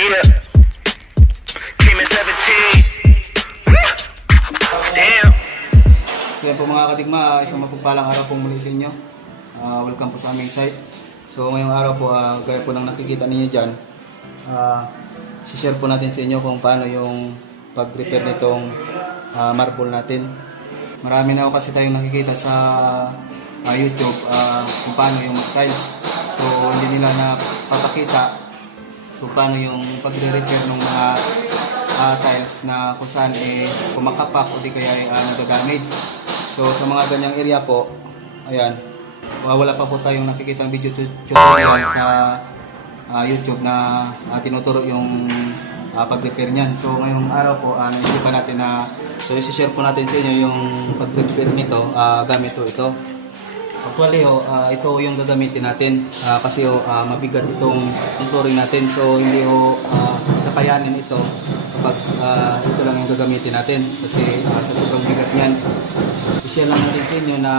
Yeah. Came in 17. Damn. Yan po mga kadigma, isang mapagpalang araw po muli sa inyo. Welcome po sa aming site. So ngayong araw po, gaya po ng nakikita ninyo dyan, share po natin sa inyo kung paano yung pag-repair nitong marble natin. Marami na kasi tayong nakikita sa YouTube kung paano yung tiles. So hindi nila napapakita kung paano yung pagre-repair ng mga tiles na kung saan kumakapak o di kaya nag-damage. So sa mga ganyang area po, ayan, wala pa po tayong nakikitang video tutorial sa YouTube na tinuturo yung pag-repair niyan. So ngayong araw po, naisipan natin na isi-share po natin sa inyo yung pag-repair nito gamit ito. Actually, ito yung gagamitin natin kasi mabigat itong flooring natin. So hindi kakayanin ito kapag ito lang yung gagamitin natin kasi sa sobrang bigat niyan. I-share lang natin sa inyo na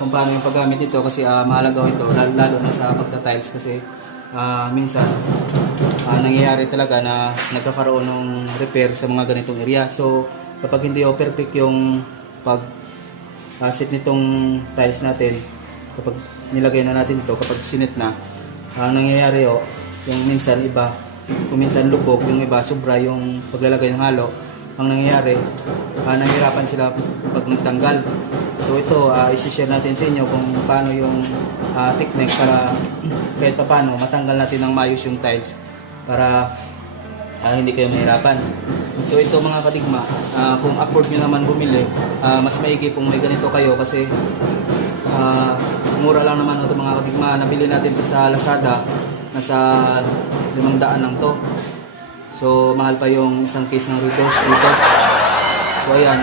kung paano yung paggamit ito kasi mahalaga ito lalo na sa pagta-tiles kasi minsan nangyayari talaga na nagkakaroon ng repair sa mga ganitong area. So kapag hindi perfect yung set nitong tiles natin, kapag nilagay na natin ito, kapag sinit na, ang nangyayari yung minsan iba, kung minsan lubog, yung iba sobra yung paglalagay ng halo, ang nangyayari, nahihirapan sila pag nagtanggal. So ito, isi-share natin sa inyo kung paano yung technique para kahit pa paano matanggal natin ng maayos yung tiles para hindi kayo mahirapan. So ito mga kadigma, kung afford nyo naman bumili, mas maigi kung may ganito kayo kasi mura lang naman ito mga kadigma. Nabili natin ito sa Lazada, nasa 500 lang to. So mahal pa yung isang case ng Ritos dito. So ayan,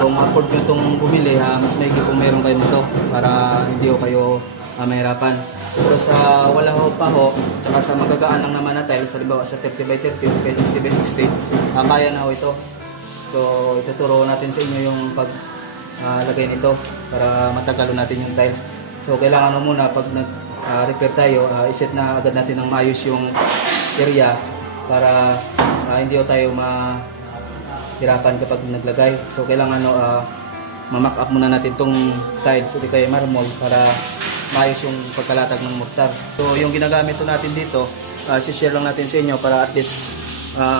kung afford nyo itong bumili, mas maigi kung meron kayo nito para hindi kayo mahirapan. Pero sa wala pa tsaka sa magagaan lang naman na tiles, halimbawa sa 30 by 30 o 60 by 60, kaya na ito. So ituturo natin sa inyo yung paglagay nito para matagalo natin yung tiles. So kailangan muna pag nag-repair tayo, iset na agad natin ng maayos yung area para hindi tayo mahirapan kapag naglagay. So kailangan ma-mock up muna natin tong tiles o di kaya marmol para maayos yung pagkalatag ng mortar. So yung ginagamit natin dito, share lang natin sa inyo para at least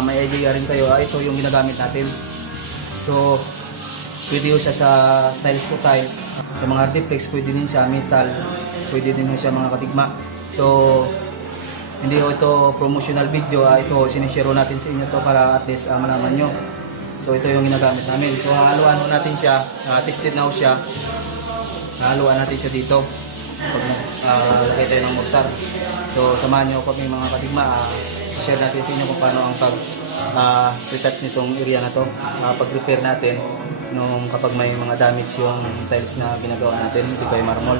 may idea rin kayo. Ito yung ginagamit natin. So pwede siya sa tiles to tiles, sa mga hardiplex, pwede din siya metal, pwede din siya mga katigma. So hindi ito promotional video, ito sinishare natin sa inyo to para at least malaman nyo. So ito yung ginagamit namin. So haluan natin siya, tested na siya. Haluan natin siya dito pag lagay tayo ng mortar. So samahan nyo kami mga kadigma, share natin sa inyo kung paano ang retouch nitong area na to, pag-repair natin kapag may mga damage yung tiles na ginagawa natin, ito kay marmol.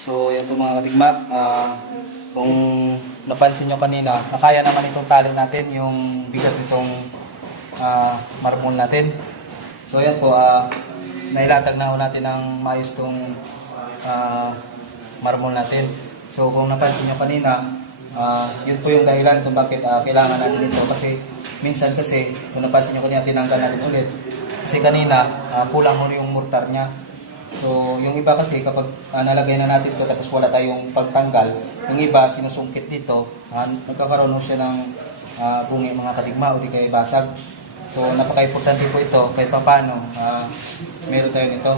So yan po mga kadigma, kung napansin nyo kanina, nakaya naman itong tali natin, yung bigat nitong marmol natin. So yan po, nailatag na ho natin ng maayos itong marmol natin. So kung napansin nyo kanina, yun po yung dahilan kung bakit kailangan natin ito. Kasi minsan kasi, kung napansin nyo kanina, tinanggal natin ulit. Kasi kanina, kulang ho yung mortar niya. So, yung iba kasi kapag nalagay na natin ito tapos wala tayong pagtanggal, yung iba sinusungkit dito, nagkakaroon siya ng bungi mga kadigma o di kaya basag. So, napaka-importante po ito kahit paano meron tayo nito.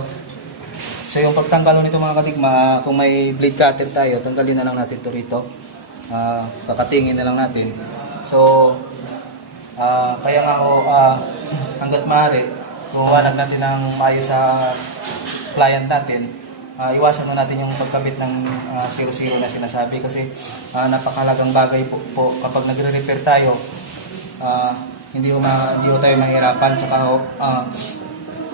So, yung pagtanggal nito mga kadigma, kung may blade cutter tayo, tanggalin na lang natin ito rito. Kakatingin na lang natin. So, kaya nga ho, hanggat maaari, kuwanag natin ng maayos sa client natin, iwasan mo natin yung pagkabit ng 0-0 na sinasabi kasi napakalagang bagay po kapag nagre-repair tayo, hindi ho tayo mahirapan, tsaka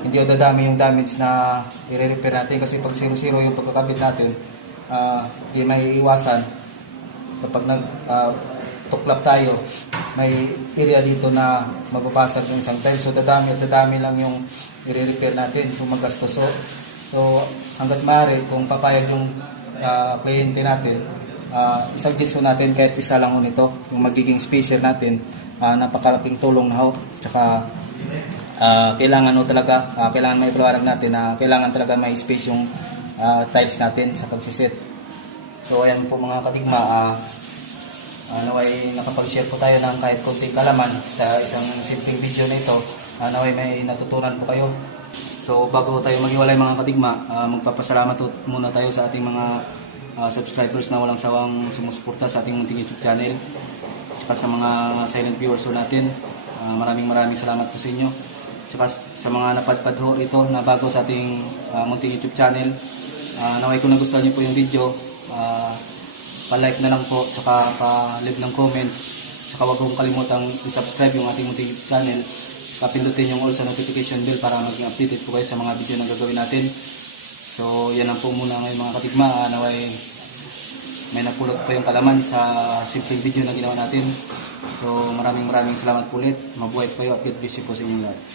hindi ho dadami yung damage na i-repair natin kasi pag 0-0 yung pagkakabit natin, hindi may iwasan kapag tuklap tayo, may area dito na mababasag yung isang tile. So dadami lang yung i-repair natin, so magastos. So hanggat maaari, kung papayag yung kliyente natin, isang natin kahit isa lang ho nito, yung magiging spacer natin, napakalaking tulong na ho. Tsaka kailangan ho talaga, kailangan may paliwanag natin na kailangan talaga may space yung tiles natin sa pagsiset. So ayan po mga kadigma, naway nakapag-share po tayo ng kahit konting kalaman sa isang simpleng video na ito. Naway may natutunan po kayo. So bago tayo maghiwalay mga kadigma, magpapasalamat muna tayo sa ating mga subscribers na walang sawang sumusuporta sa ating munting YouTube channel. At sa mga silent viewers natin, maraming salamat po sa inyo. At sa mga napadpad ho ito na bago sa ating munting YouTube channel, naway kung nagustuhan niyo po yung video, pa-like na lang po, saka pa-leave ng comments, saka huwag kong kalimutang i-subscribe yung ating munting YouTube channel. Pindutin yung all sa notification bell para maging updated po kayo sa mga video na gagawin natin. So yan lang po muna ngayon mga katigma, naway may napulot po yung kalaman sa simpleng video na ginawa natin. So maraming salamat po ulit, mabuhay po kayo at God bless you po sa inyo lahat.